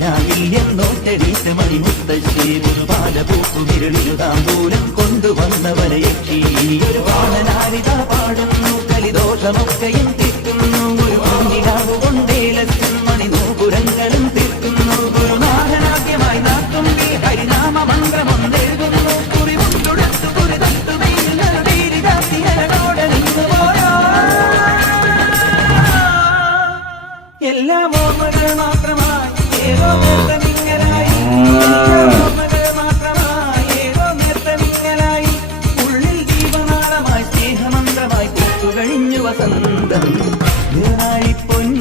കിനാവിൽ എന്നോട്ടെണീറ്റ് മണിമുത്തശ്ശി ഒരു പാലപൂക്കുമിരളിതാമ്പൂലം കൊണ്ടുവന്നവരെയൊക്കെ ഒരു പാണനാരിത പാടുന്നു കലിദോഷമൊക്കെയും തീർക്കുന്നു ഒരു കുഞ്ഞിനാവ് കൊണ്ടേലത്തും മണിനൂപുരങ്ങളും തീർക്കുന്നു ഗുരുനാഥനാദ്യമായി നാത്തുമ്പി ഹരിനാമ മന്ത്രമൊന്നെഴുതുന്നു കുറിമുണ്ടുടത്തു കുറിതത്തുമേനോടെ നിന്നു പോയോ എല്ലാം ഓർമ്മകൾ മാത്രമായി ഏതോ നിങ്ങരായി